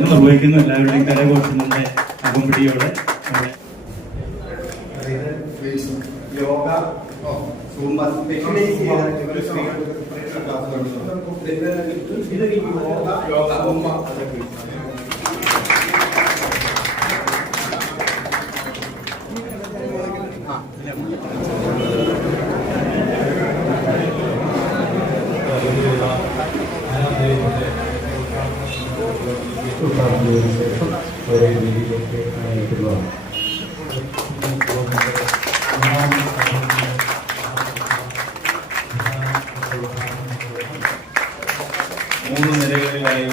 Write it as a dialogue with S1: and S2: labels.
S1: നിർവഹിക്കുന്നു എല്ലാവരുടെയും കരഘോഷങ്ങളുടെ അകമ്പടിയോടെ. നമ്മുടെ
S2: യോഗ സൂംബ യോഗ സൂംബ അതൊക്കെ
S3: ഒരേ രീതിയിലേക്ക് നയിക്കുന്നതാണ്
S1: മൂന്ന് നിരകളിലായി